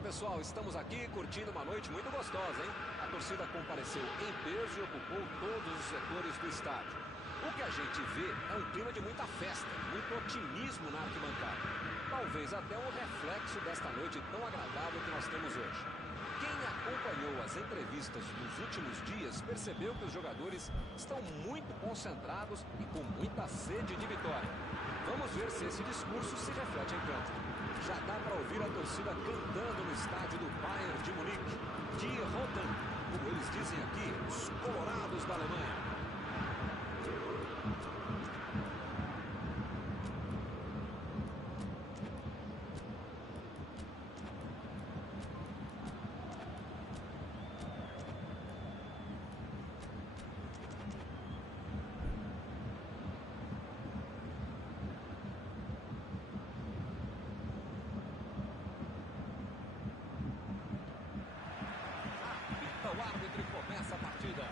pessoal, estamos aqui curtindo uma noite muito gostosa, hein? A torcida compareceu em peso e ocupou todos os setores do estádio. O que a gente vê é um clima de muita festa, muito otimismo na arquibancada. Talvez até um reflexo desta noite tão agradável que nós temos hoje. Quem acompanhou as entrevistas dos últimos dias percebeu que os jogadores estão muito concentrados e com muita sede de vitória. Vamos ver se esse discurso se reflete em campo. Já dá para ouvir a torcida cantando no estádio do Bayern de Munique. Die Roten, como eles dizem aqui, os colorados da Alemanha. O árbitro começa a partida.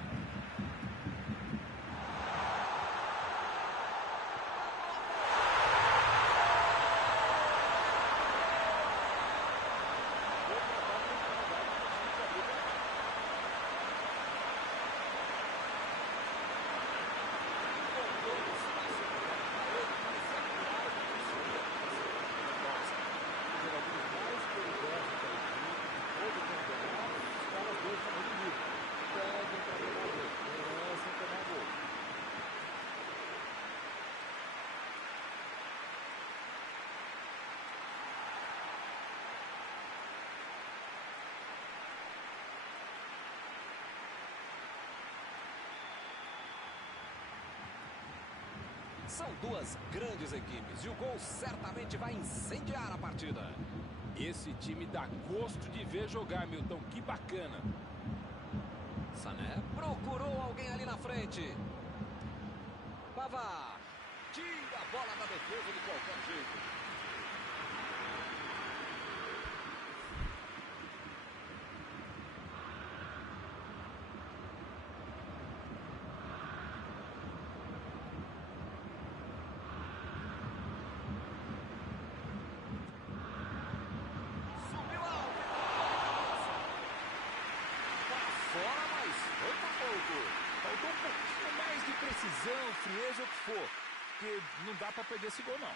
São duas grandes equipes e o gol certamente vai incendiar a partida. Esse time dá gosto de ver jogar, Milton. Que bacana. Sané procurou alguém ali na frente. Pavard tira a bola da defesa de qualquer jeito. Faltou um pouquinho mais de precisão, frieza, o que for. Porque não dá para perder esse gol, não.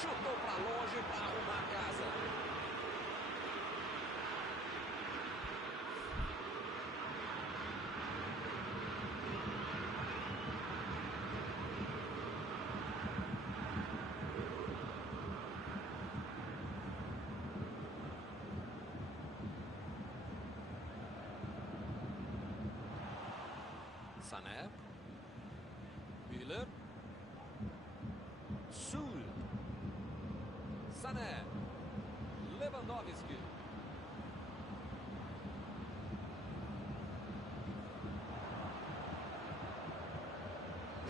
Chutou para longe para arrumar a casa. Sané. Müller. Sul. Sané. Lewandowski.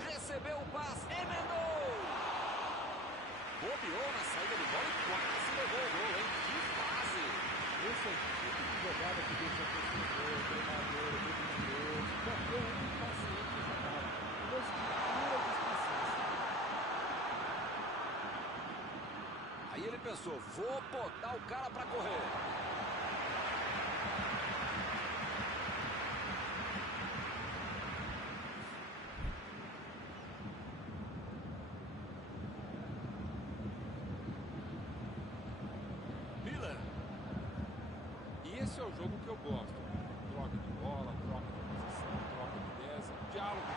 Recebeu o passe. Emendou. Bobeou na saída de bola e quase levou o gol, hein? Que fase. Esse é o tipo de jogada que deixa o torcedor, o treinador, o treinador, qualquer um impaciente de jogada. Lance de pura displicência. Aí ele pensou, vou botar o cara para correr. esse é o jogo que eu gosto. Troca de bola, troca de posição, troca de ideias, diálogo. Eu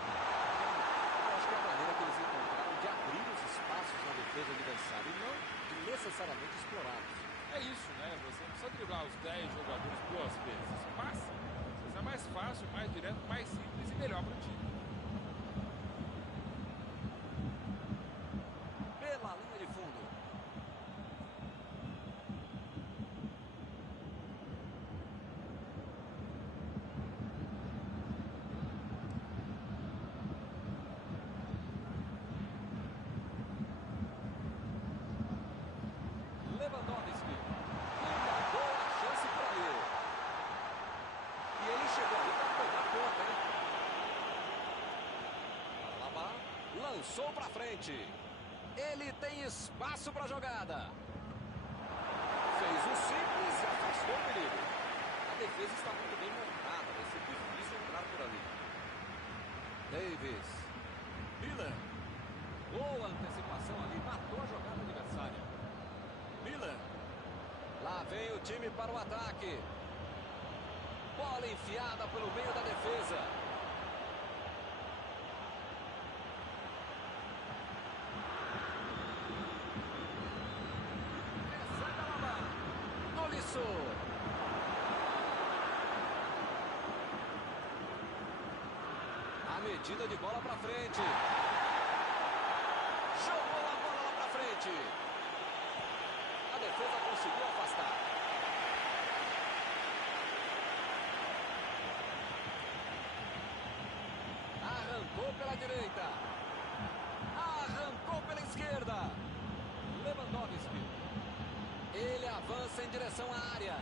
acho que é a maneira que eles encontraram de abrir os espaços na defesa adversária e não de necessariamente explorá-los. É isso, né? Você não precisa driblar os 10 jogadores 2 vezes. Passa. Às vezes é mais fácil, mais direto, mais simples e melhor para o time. Pela linha de fundo. Lewandowski. Uma boa chance por ali. E ele chegou ali para tomar conta, hein? Alaba lançou para frente. Ele tem espaço para a jogada. Fez o simples e afastou o perigo. A defesa está muito bem montada. Vai ser difícil entrar por ali. Davis. Miller. Boa antecipação ali. Matou a jogada adversária. Miller. Lá vem o time para o ataque. Bola enfiada pelo meio da defesa. Recebe a Alaba. Tolisso. A medida de bola para frente. Jogou a bola lá para frente. A defesa conseguiu afastar. Arrancou pela direita. Arrancou pela esquerda. Lewandowski. Ele avança em direção à área.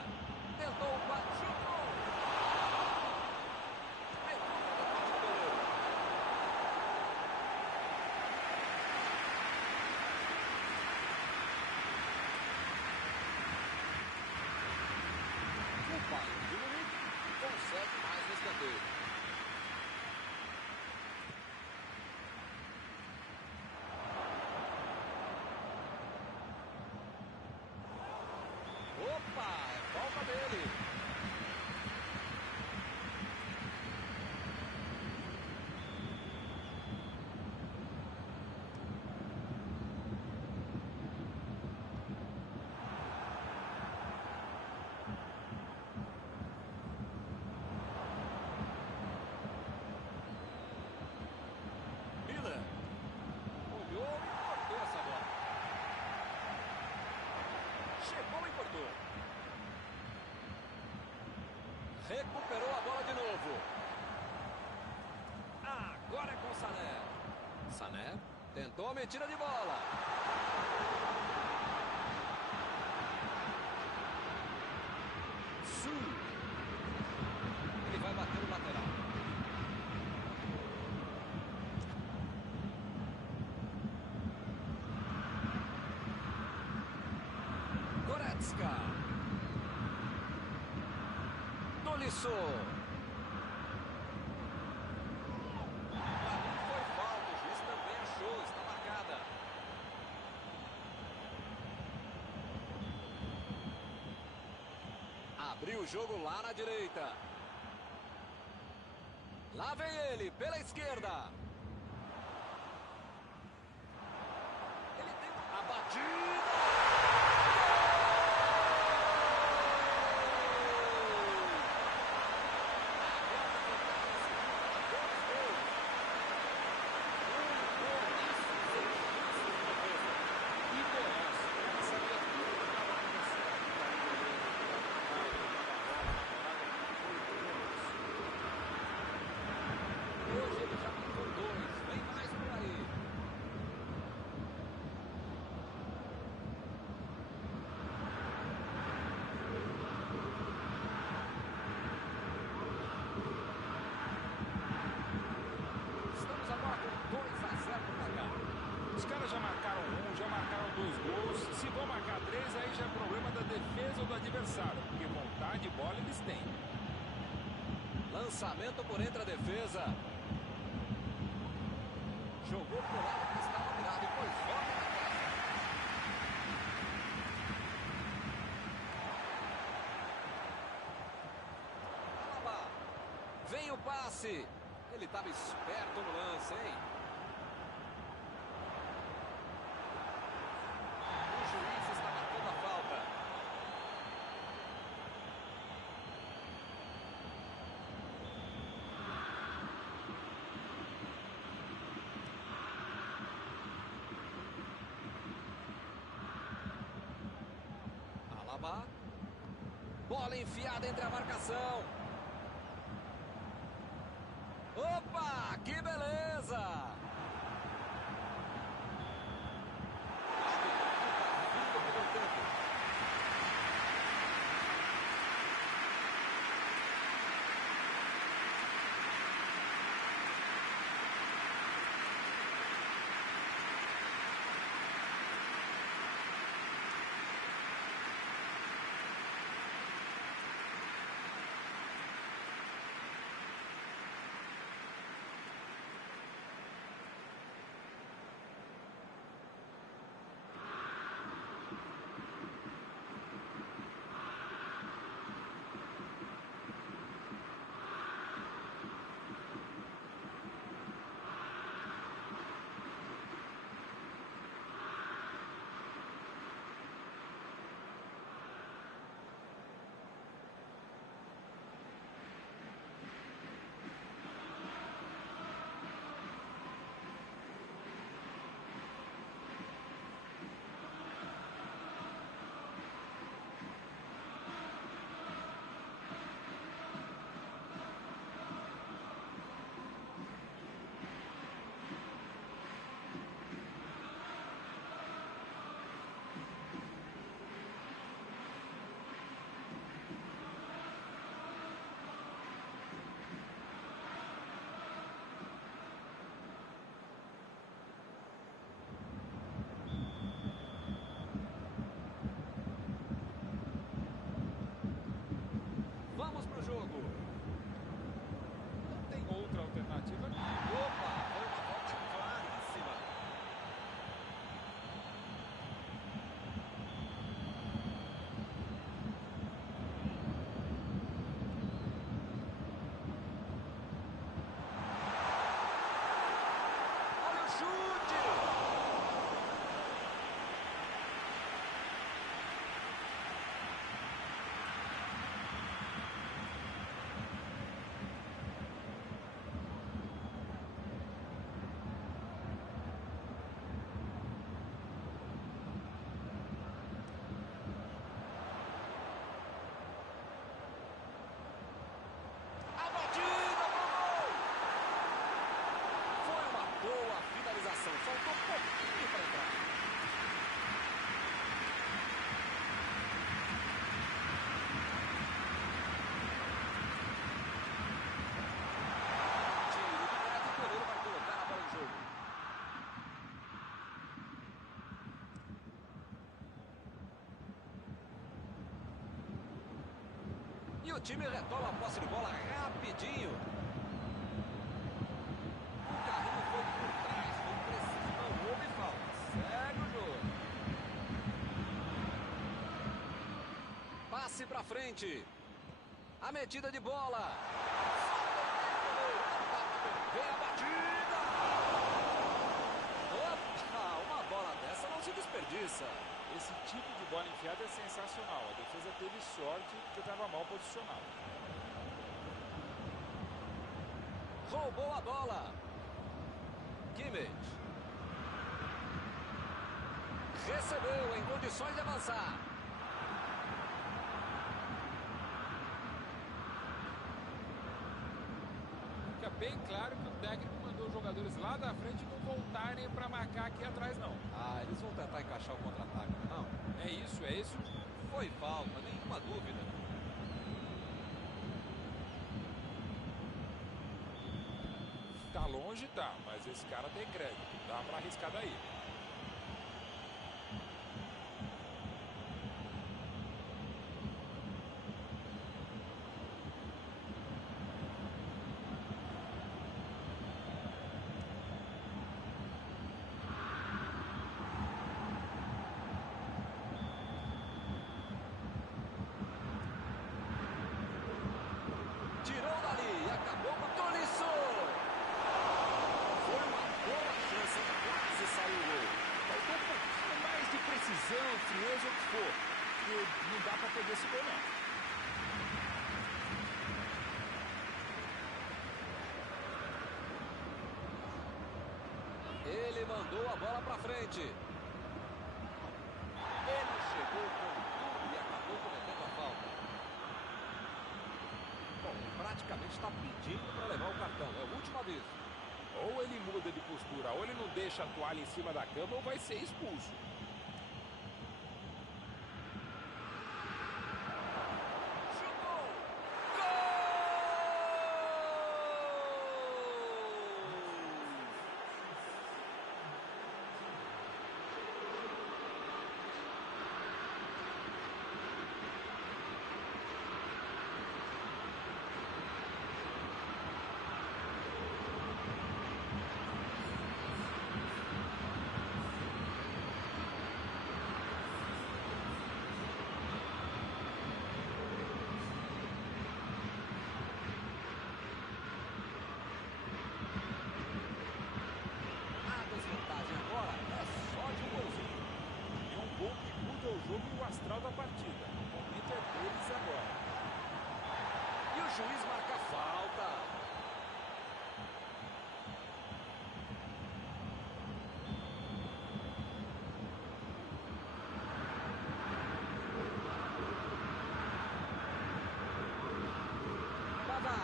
Tentou o quadro. Chutou. Pegou o batedor. O Bayern de Munique consegue mais no escanteio. Opa, é falta dele. Miller olhou e cortou essa bola. Chegou e cortou. Recuperou a bola de novo. Agora é com o Sané. Sané tentou a metida de bola. Sul. Ele vai bater no lateral. Goretzka. Tolisso. Ali foi falta, o juiz também achou, está marcada. Abriu o jogo lá na direita. Lá vem ele, pela esquerda. Ele tem a batida. Hoje ele já marcou 2, vem mais por aí. Estamos agora com 2-0 no placar. Os caras já marcaram 1, já marcaram 2 gols. Se vão marcar 3, aí já é problema da defesa ou do adversário, porque vontade de bola eles têm. Lançamento por entre a defesa. Jogou pro lado que estava virado, depois volta na casa. Vem o passe. Ele estava esperto no lance, hein? O juiz está marcando a falta. Alaba. Bola enfiada entre a marcação. Opa, que beleza! Vamos pro jogo. Não tem outra alternativa. Opa, foi uma falta claríssima. Olha o chute! A batida pro gol! Foi uma boa finalização, faltou pouquinho para entrar. Tiro de meta, o goleiro vai colocar a bola em jogo. E o time retoma a posse de bola rapidinho. O carrinho foi por trás, foi preciso, não houve falta. Segue o jogo. Passe pra frente. A metida de bola. Vem a batida. Opa, uma bola dessa não se desperdiça. Esse tipo de bola enfiada é sensacional. A defesa teve sorte que estava mal posicionado. Roubou a bola. Kimmich. Recebeu em condições de avançar. Fica bem claro que o técnico mandou os jogadores lá da frente não voltarem para marcar aqui atrás, não. Ah, eles vão tentar encaixar o contra-ataque, não? É isso, é isso. Foi falta, nenhuma dúvida. Tá longe, tá, mas esse cara tem crédito. Dá para arriscar daí. Tirou dali e acabou com a decisão, frieza, o que for. Porque não dá para perder esse gol, não. Ele mandou a bola para frente. Ele chegou com tudo e acabou cometendo a falta. Bom, praticamente está pedindo para levar o cartão. É o último aviso. Ou ele muda de postura, ou ele não deixa a toalha em cima da cama, ou vai ser expulso. Chutou! Gol! O astral da partida. O momento é deles agora. E o juiz marca a falta. Pavá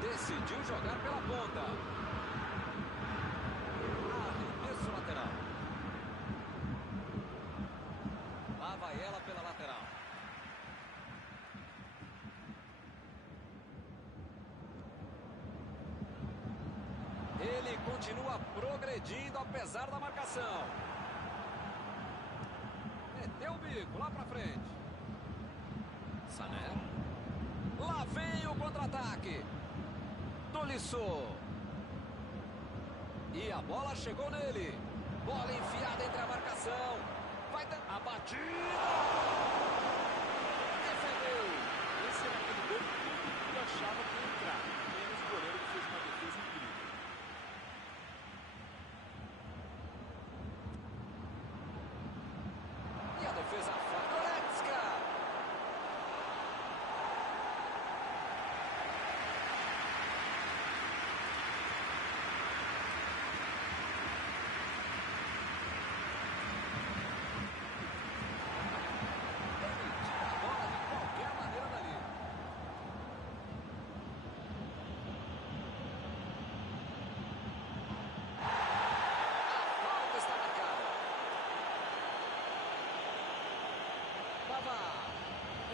decidiu jogar pela ponta. Arremesso lateral. Lá vai ela pela lateral. Ele continua progredindo apesar da marcação. Meteu o bico lá pra frente. Sané. Lá vem o contra-ataque. Tolisso. E a bola chegou nele. Bola enfiada entre a marcação. Vai dar a batida. Defendeu. Esse era aquele gol que todo mundo achava que ia entrar. Menos o goleiro que fez uma defesa incrível. E a defesa faz. Goretzka.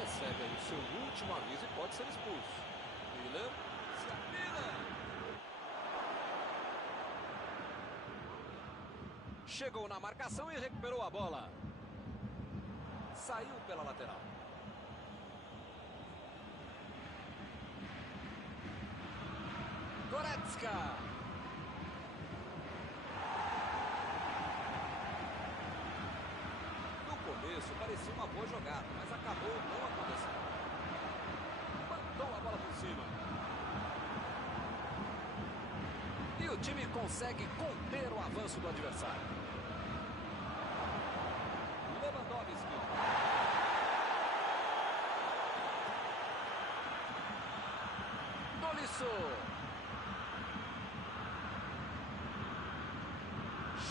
Recebe aí o seu último aviso e pode ser expulso. Milan se apila. Chegou na marcação e recuperou a bola. Saiu pela lateral. Goretzka. Começo parecia uma boa jogada, mas acabou não acontecendo. Mandou a bola por cima. E o time consegue conter o avanço do adversário. Lewandowski. Tolisso.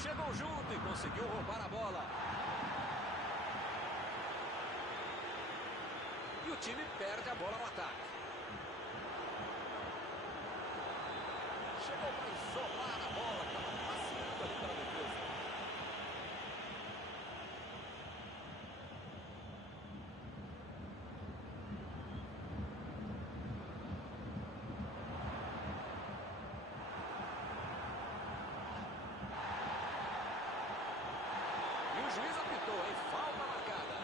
Chegou junto e conseguiu roubar a bola. E o time perde a bola no ataque. Chegou para isolar a bola, que estava passeando ali pela defesa. E o juiz apitou, hein? Falta marcada.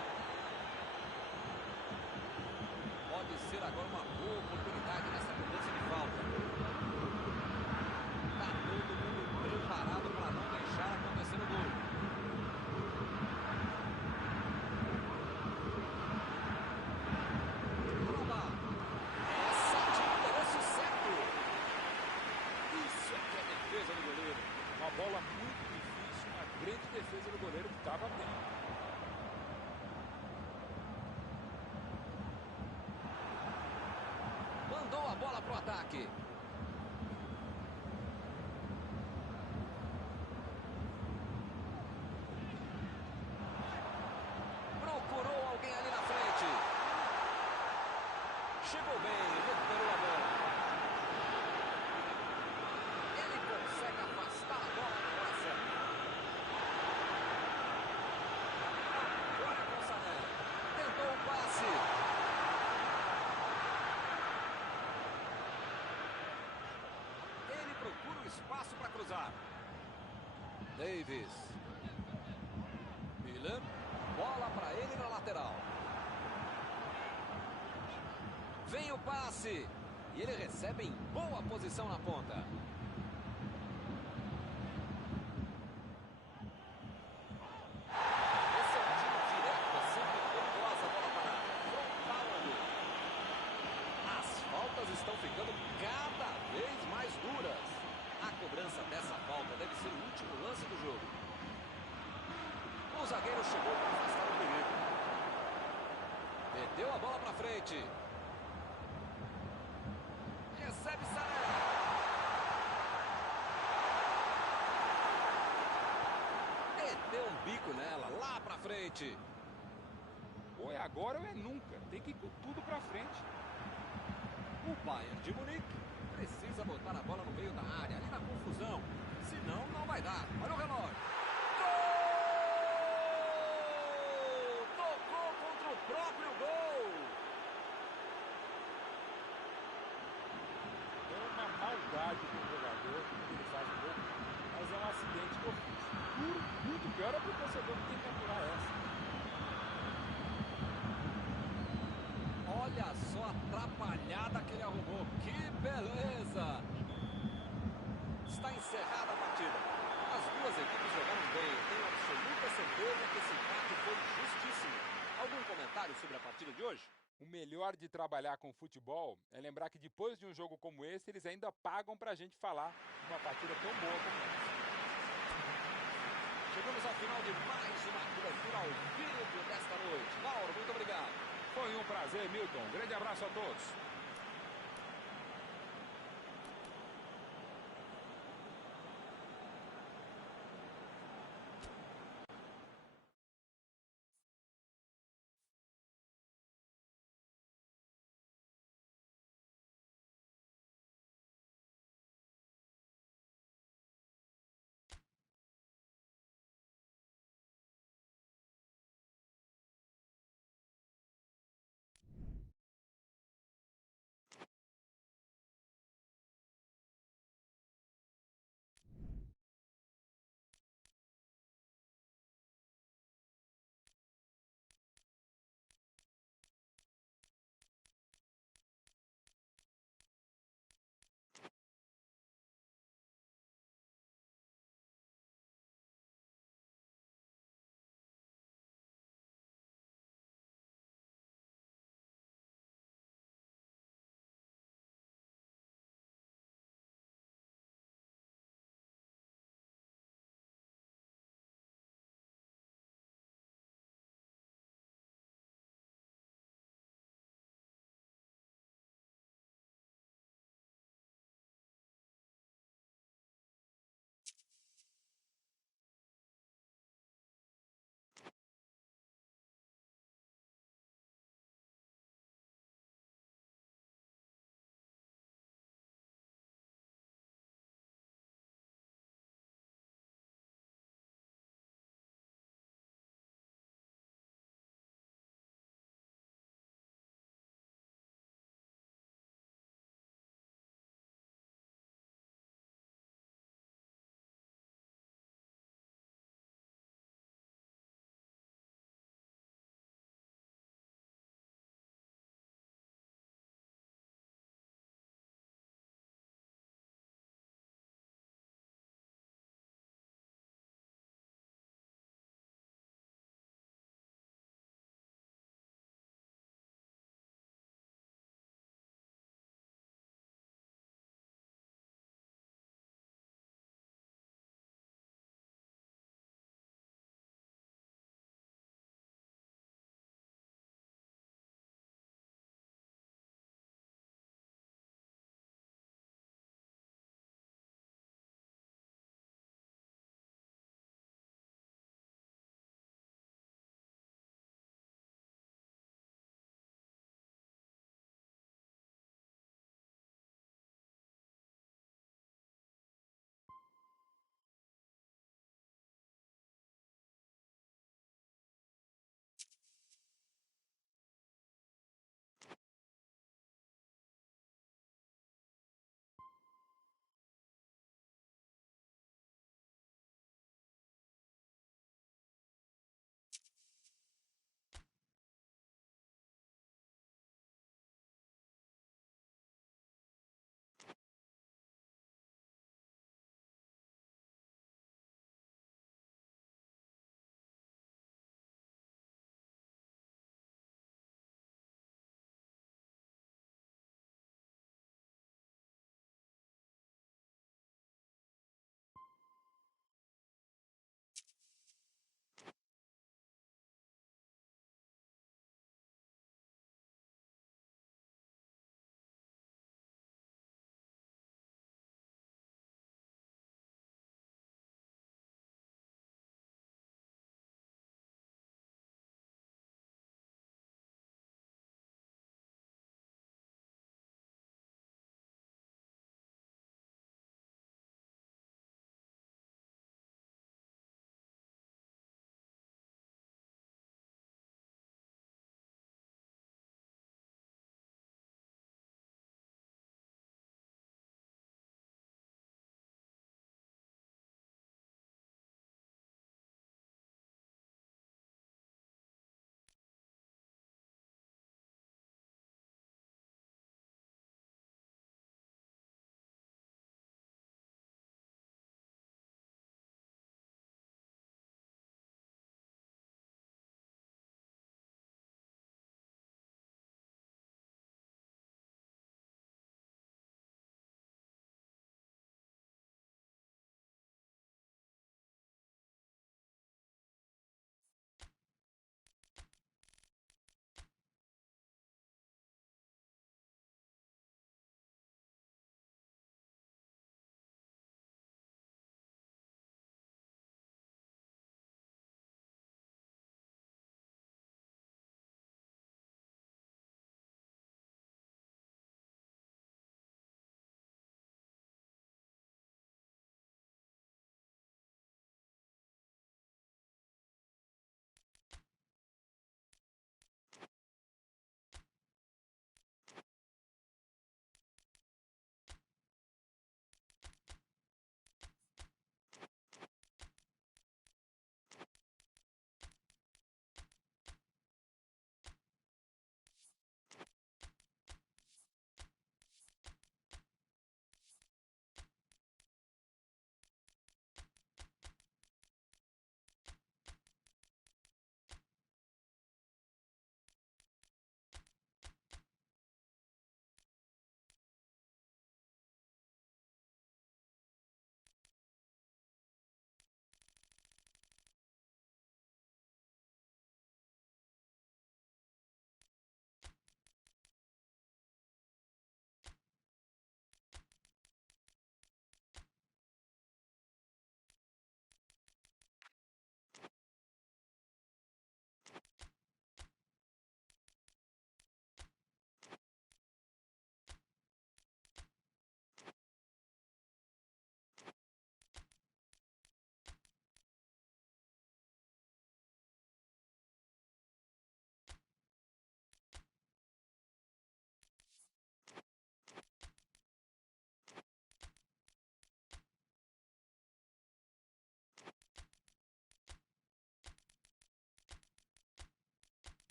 Pode ser agora uma boa oportunidade nessa cobrança de falta. Está todo mundo preparado para não deixar acontecer. bola pro ataque. Procurou alguém ali na frente. Chegou bem, recuperou a bola. Ele consegue afastar a bola na hora certa. Agora com o Sané. Tentou o passe. Ele procura o espaço para cruzar. Davis. Miller. Bola para ele na lateral. Vem o passe. E ele recebe em boa posição na ponta. Esse é um tiro direto, sempre perigosa a bola parada. Frontal ali. As faltas estão ficando cada vez mais duras. A cobrança dessa falta deve ser o último lance do jogo. O zagueiro chegou para afastar o perigo. Meteu a bola para frente. Recebe Sané. Meteu um bico nela, lá para frente. Ou é agora ou é nunca. Tem que ir com tudo pra frente. O Bayern de Munique precisa botar a bola no meio da área, ali na confusão. Senão, não vai dar. Olha o relógio. O próprio gol. É uma maldade com o jogador que ele faz o gol, mas é um acidente que eu fiz. Duro, muito pior é pro torcedor que tem que aturar essa. Olha só a atrapalhada que ele arrumou. Que beleza. Está encerrada a partida. As duas equipes jogaram bem. Eu tenho absoluta certeza que esse empate foi justíssimo. Algum comentário sobre a partida de hoje? O melhor de trabalhar com futebol é lembrar que depois de um jogo como esse, eles ainda pagam pra gente falar uma partida tão boa como essa. Chegamos ao final de mais uma cobertura ao vivo desta noite. Mauro, muito obrigado. Foi um prazer, Milton. Um grande abraço a todos.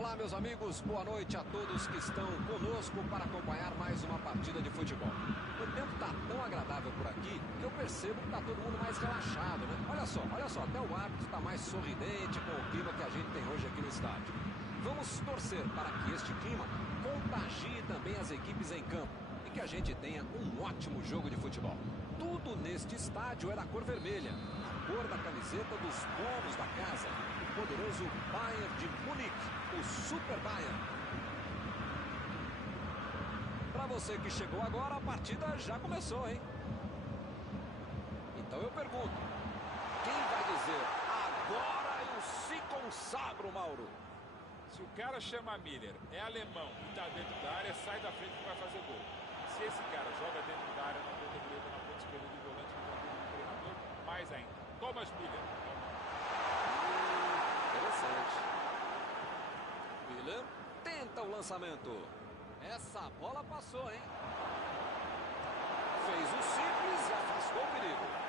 Olá, meus amigos, boa noite a todos que estão conosco para acompanhar mais uma partida de futebol. O tempo está tão agradável por aqui que eu percebo que está todo mundo mais relaxado, né? Olha só, até o árbitro está mais sorridente com o clima que a gente tem hoje aqui no estádio. Vamos torcer para que este clima contagie também as equipes em campo e que a gente tenha um ótimo jogo de futebol. Tudo neste estádio é da cor vermelha, a cor da camiseta dos donos da casa, o poderoso Bayern de Munique, o Super Bayern. Para você que chegou agora, a partida já começou, hein? Então eu pergunto, quem vai dizer agora eu se consagro, Mauro? Se o cara chama Miller, é alemão e tá dentro da área, sai da frente que vai fazer gol. Se esse cara joga dentro da área, na ponta direita, na ponta esquerda do volante do treinador, mais ainda. Thomas Miller. Interessante. Miller tenta o lançamento. Essa bola passou, hein? Fez o simples e afastou o perigo.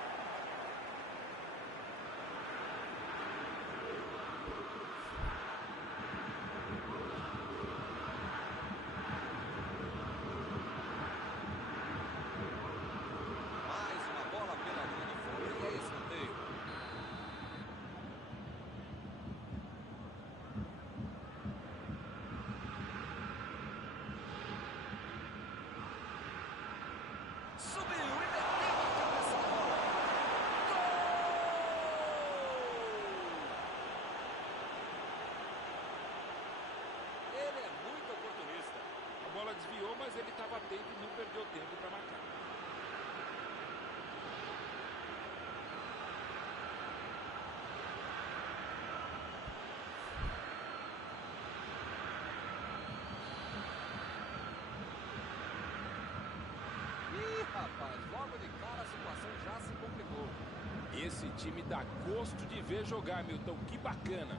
Desviou, mas ele estava atento e não perdeu tempo para marcar. Ih, rapaz, logo de cara a situação já se complicou. Esse time dá gosto de ver jogar, Milton. Que bacana.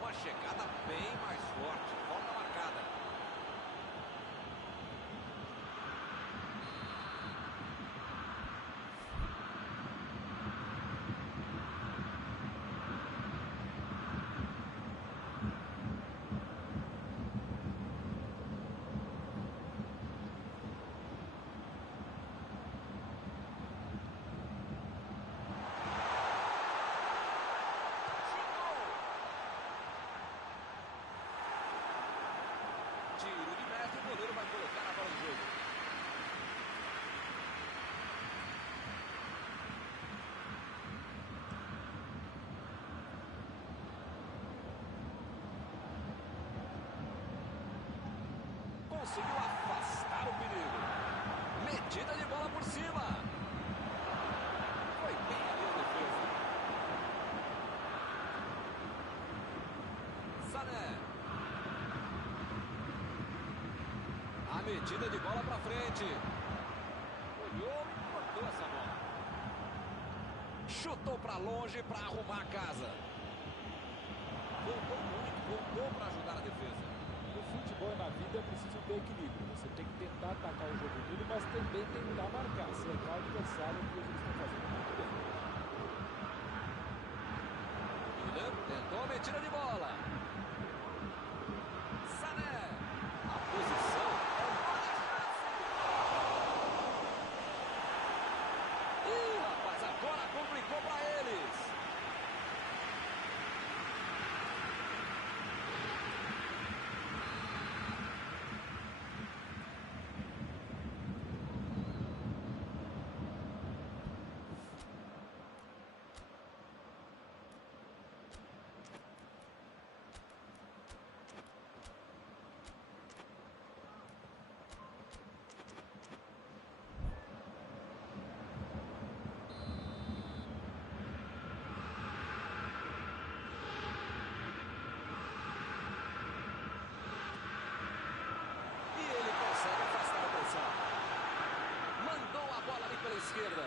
Uma chegada bem mais forte. Falta marcada. Tiro de meta e o goleiro vai colocar a bola no jogo. Conseguiu afastar o perigo. Metida de bola por cima. Foi bem ali a defesa. Sané. A metida de bola para frente. Olhou e cortou essa bola. Chutou para longe para arrumar a casa. Voltou muito, voltou para ajudar a defesa. No futebol e na vida é preciso ter equilíbrio. Você tem que tentar atacar o jogo todo, mas também tentar marcar, cercar o adversário, que eles estão fazendo muito bem. Miller tentou a metida de bola. Sané. A posição é uma chance. Ih, rapaz, agora complicou para eles. Esquerda.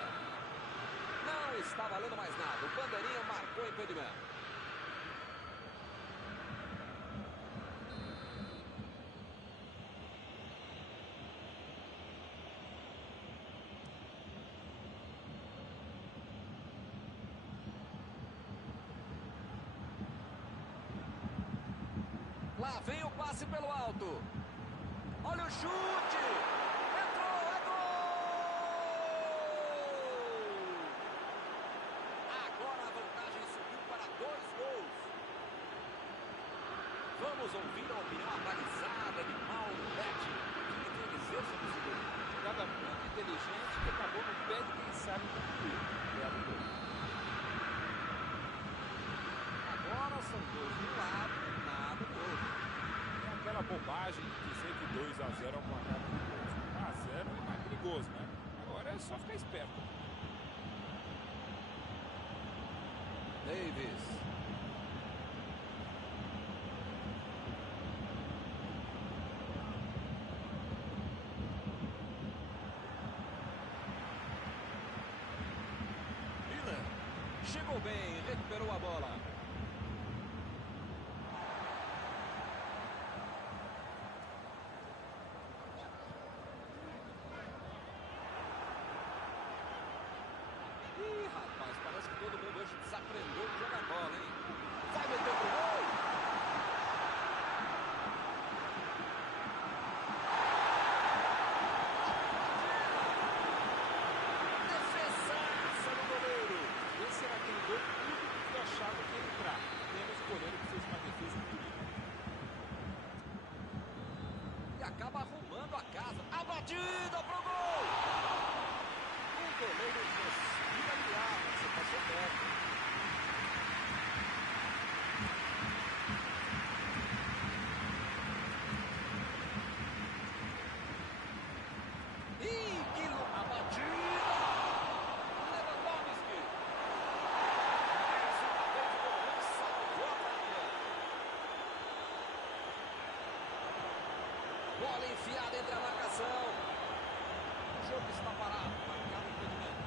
Não está valendo mais nada. O bandeirinha marcou o impedimento. Lá vem o passe pelo alto. Olha o chute. Entrou, é gol! Agora a vantagem subiu para 2 gols. Vamos ouvir a opinião abalizada de Mauro Betti. O que ele tem a dizer sobre esse gol? Jogada muito inteligente que acabou no pé de quem sabe concluir. Belo gol. Agora são 2 de um lado, nada do outro. É aquela bobagem de dizer que 2-0 é um placar perigoso. 1-0 não é perigoso, né? Agora é só ficar esperto. Davis. Miller. Chegou bem, recuperou a bola. Ih, rapaz, parece que todo mundo hoje desaprendeu de jogar bola, hein? Vai meter pro gol! Defesaça do goleiro! Esse era aquele gol único que eu achava que ia entrar. Menos o goleiro que fez uma defesa incrível. E acaba arrumando a casa. A batida pro gol! O goleiro respira de ar, você passou perto. Ih, a batida! Lewandowski! Mais uma vez o goleiro salvou a partida. Bola enfiada entre a marcação. O jogo está parado, marcado impedimento.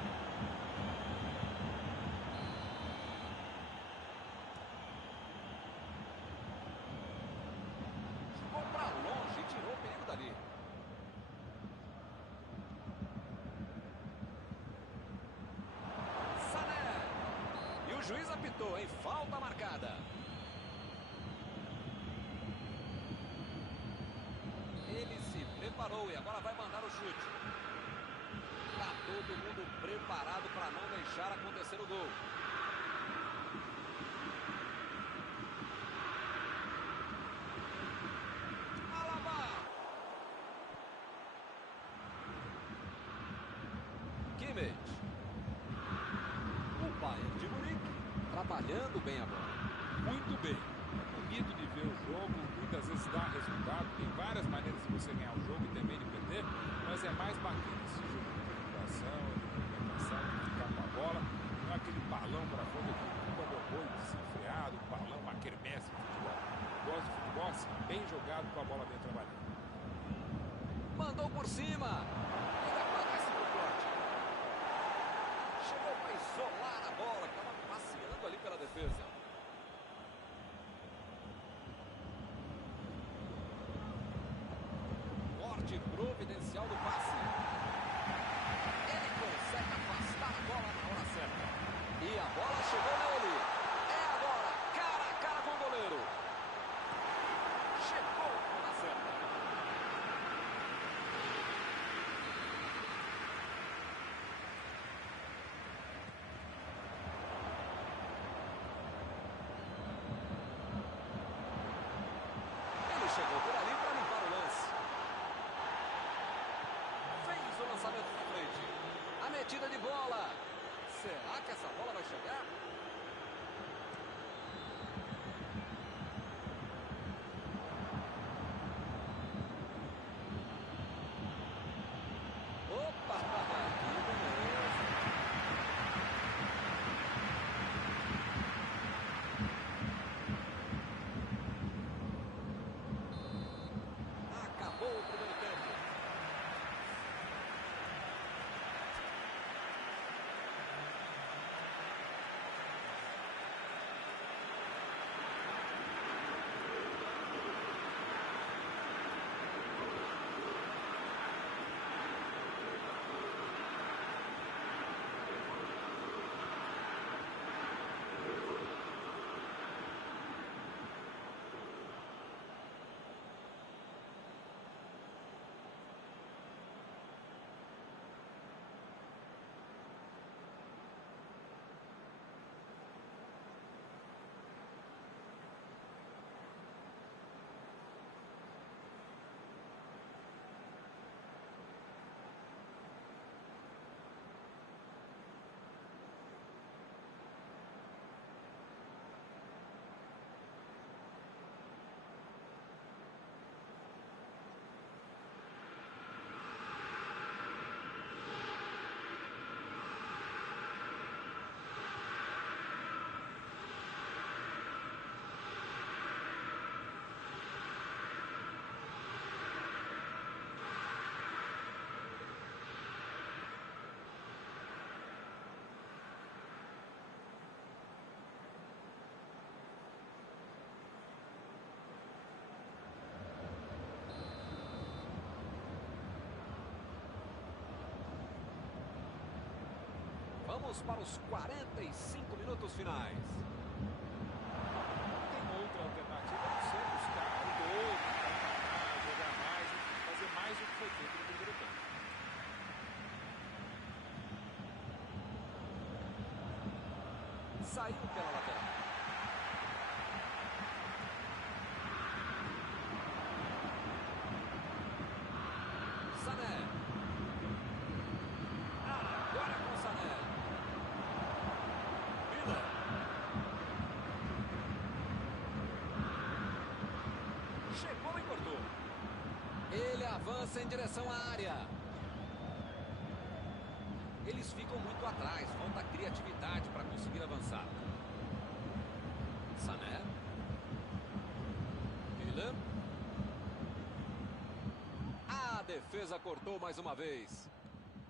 Jogou para longe e tirou o perigo dali. Sané. E o juiz apitou, hein? Falta marcada. Ele se preparou e agora vai mandar o chute. Tá todo mundo preparado para não deixar acontecer o gol. Alaba. Kimmich. O Bayern de Munique trabalhando bem a bola. Muito bem. É bonito de ver o jogo, muitas vezes dá resultado. Tem várias maneiras de você ganhar o jogo e também de perder, mas é mais bacana esse jogo de recuperação, de movimentação, de ficar com a bola. Não é aquele balão para fora de Cuba do boi desenfreado, balão, uma quermesse de futebol. Gosto de futebol assim, bem jogado com a bola bem trabalhada. Mandou por cima. Ainda parece pro corte. Chegou para isolar a bola, que estava passeando ali pela defesa. Corte providencial do passe. Ele consegue afastar a bola na hora certa. E a bola chegou nele. É agora, cara a cara com o goleiro. Chegou na hora certa. Ele chegou por ali para limpar o lance. Fez o lançamento na frente. A metida de bola. Será que essa bola vai chegar? Opa! Que beleza! Acabou o primeiro tempo. Vamos para os 45 minutos finais. Não tem outra alternativa a não ser buscar o gol, jogar mais, fazer mais do que foi feito no primeiro tempo. Saiu pela lateral. Sané. Agora com Sané. Miller. Chegou e cortou. Ele avança em direção à área. Eles ficam muito atrás, falta criatividade para conseguir avançar. Sané. Miller. A defesa cortou mais uma vez.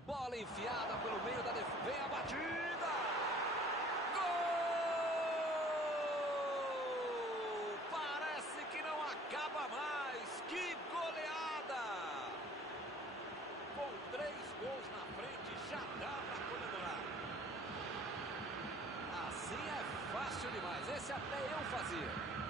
Bola enfiada pelo meio da defesa. Vem a batida! Gol! Parece que não acaba mais. Que goleada! Com 3 gols na frente, já dá para comemorar. Assim é fácil demais. Esse até eu fazia.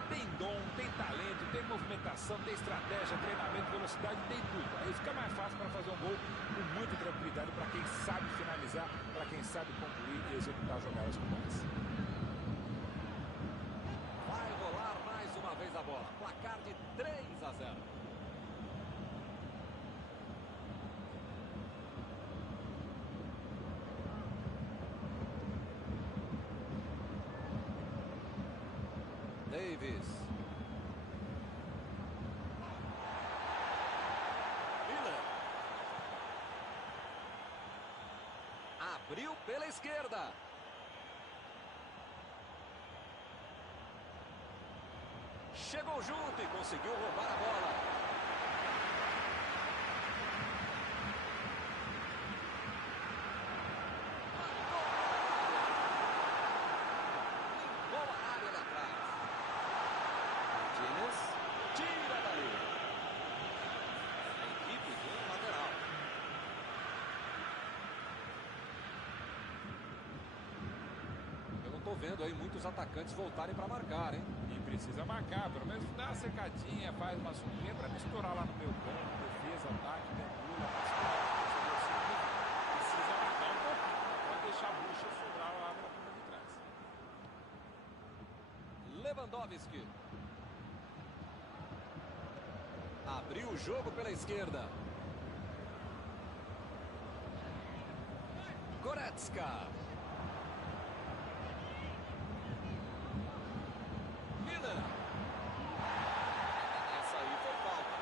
Tem dom, tem talento, tem movimentação, tem estratégia, treinamento, velocidade, tem tudo. Aí fica mais fácil para fazer um gol com muita tranquilidade para quem sabe finalizar, para quem sabe concluir e executar jogadas como essa. Vai rolar mais uma vez a bola. Placar de 3-0. Davis. Miller. Abriu pela esquerda. Chegou junto e conseguiu roubar a bola. Limpou a área ali atrás. Tira dali. A equipe do lateral. Eu não estou vendo aí muitos atacantes voltarem para marcar, hein? E precisa marcar, pelo menos dá uma secadinha, faz uma sublinha para misturar lá no meio campo, defesa, ataque, pendura, precisa marcar um pouquinho, pode deixar a bucha sobrar lá para a linha de trás. Lewandowski. Abriu o jogo pela esquerda. Goretzka. Miller. Essa aí foi falta.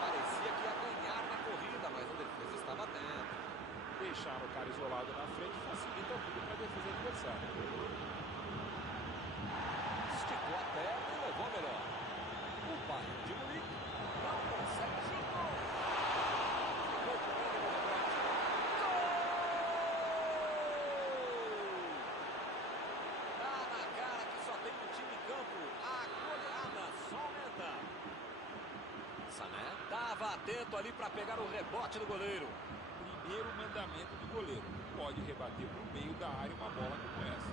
Parecia que ia ganhar na corrida, mas a defesa estava atenta. Deixar o cara isolado na frente facilita tudo para a defesa adversária. Esticou a perna e levou melhor. O Bayern de Munique não consegue chutar. Ficou com ele no rebote. Gol! Tá na cara que só tem um time em campo. A goleada só aumenta. Sané estava atento ali para pegar o rebote do goleiro. Primeiro mandamento do goleiro: pode rebater para o meio da área uma bola como essa.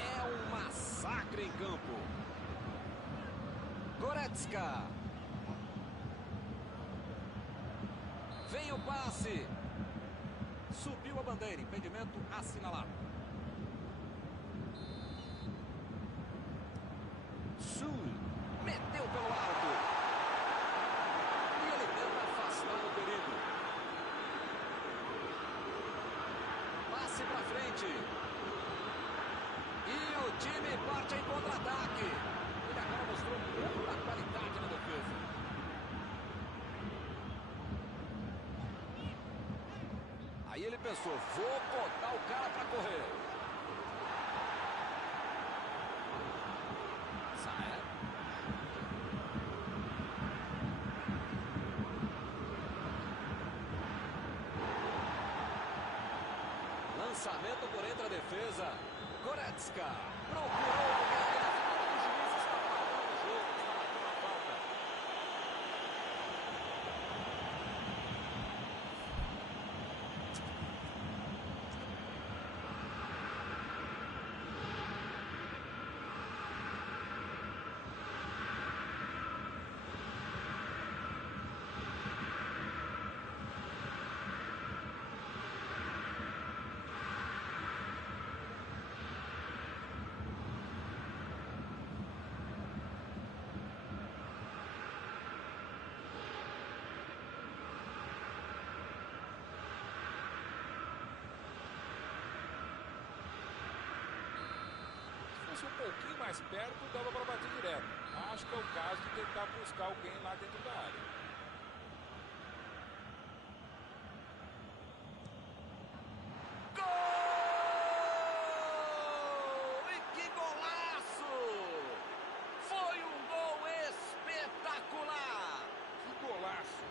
É um massacre em campo. Goretzka. Vem o passe. Subiu a bandeira. Impedimento assinalado. Sul. Meteu pelo alto. E ele tenta afastar o perigo. Passe para frente. E o time parte em contra-ataque. Ele agora mostrou muita qualidade na defesa. Aí ele pensou, vou botar o cara para correr. Sané. Lançamento por entre a defesa. Goretzka procurou alguém na frente. O juiz está parando o jogo, está marcando a falta. fosse um pouquinho mais perto, dava para bater direto. Acho que é o caso de tentar buscar alguém lá dentro da área. Gol! E que golaço! Foi um gol espetacular! Que golaço!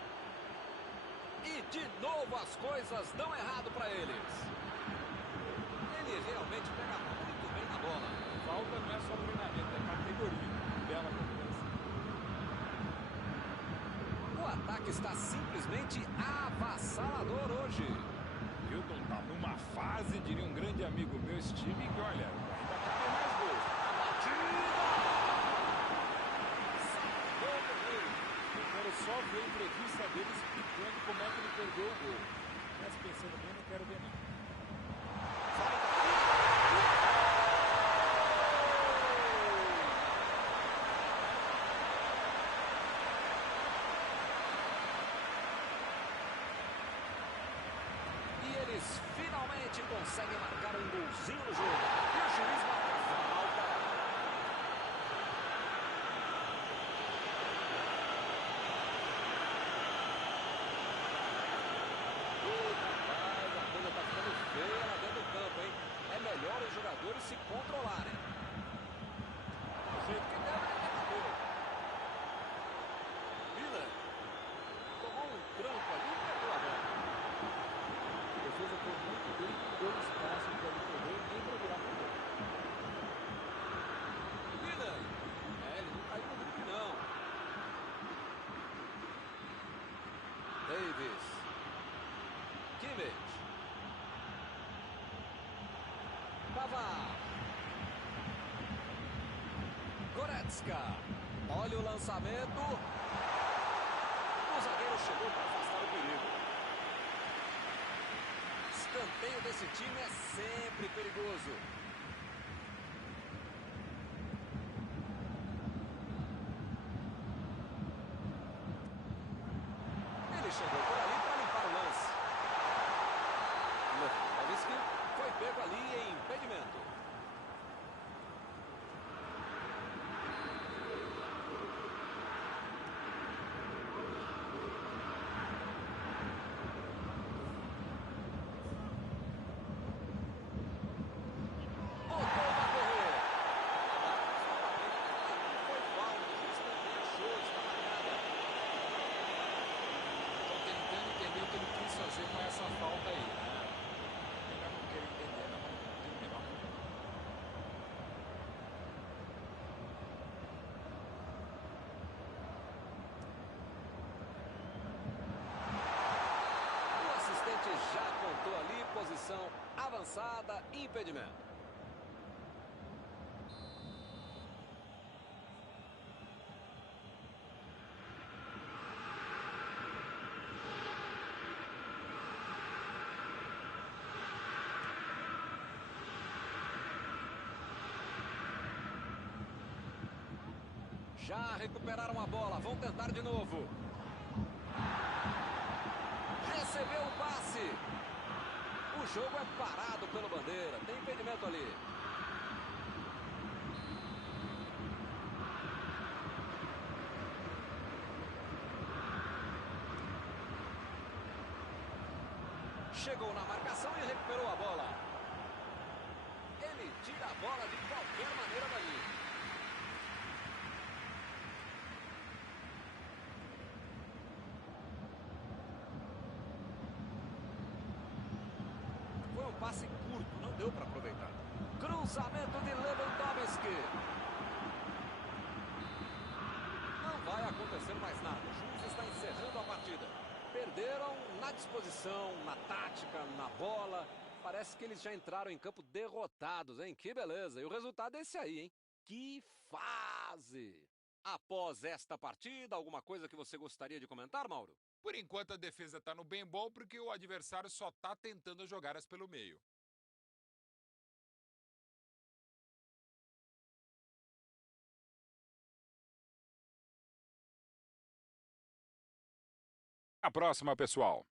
E de novo as coisas dão errado para eles. Ele realmente pega muito bem na bola. Falta não é só treinamento, é categoria. Bela cobrança. O ataque está simplesmente avassalador hoje. Hilton tá numa fase, diria um grande amigo meu, esse time, que olha, ainda cabe mais gols. A batida! Salvou o goleiro. Eu quero só ver a entrevista dele explicando como é que ele perdeu o gol. Mas pensando bem, não quero ver não. Vai daí! E eles finalmente conseguem marcar um golzinho no jogo. E o juiz marca a falta. Rapaz, a coisa tá ficando feia lá dentro do campo, hein? É melhor os jogadores se controlarem. Do jeito que deu, ele acabou. Miller tomou um tranco ali e perdeu a bola. A defesa foi muito bem, não deu espaço para ele correr nem para virar para o gol. Miller. Ele não caiu no drible, não. Davis. Kimmich. Pavard. Goretzka. Olha o lançamento. O zagueiro chegou para afastar o perigo. Escanteio desse time é sempre perigoso. Ele chegou por ali para limpar o lance. Lewandowski foi pego ali em impedimento. Voltou para correr. Foi falta, o juiz também achou, está marcada. Tô tentando entender o que ele quis fazer com essa falta aí, né? Melhor não querer entender, não. Tem melhor. O assistente já contou ali, posição avançada, impedimento. Já recuperaram a bola, vão tentar de novo. Recebeu o passe. O jogo é parado pelo bandeira, tem impedimento ali. Chegou na marcação e recuperou a bola. Ele tira a bola de qualquer maneira dali. Foi um passe curto, não deu para aproveitar. Cruzamento de Lewandowski. Não vai acontecer mais nada. O juiz está encerrando a partida. Perderam na disposição, na tática, na bola. Parece que eles já entraram em campo derrotados, hein? Que beleza. E o resultado é esse aí, hein? Que fase! Após esta partida, alguma coisa que você gostaria de comentar, Mauro? Por enquanto a defesa está no bem bom porque o adversário só está tentando jogadas pelo meio. A próxima, pessoal.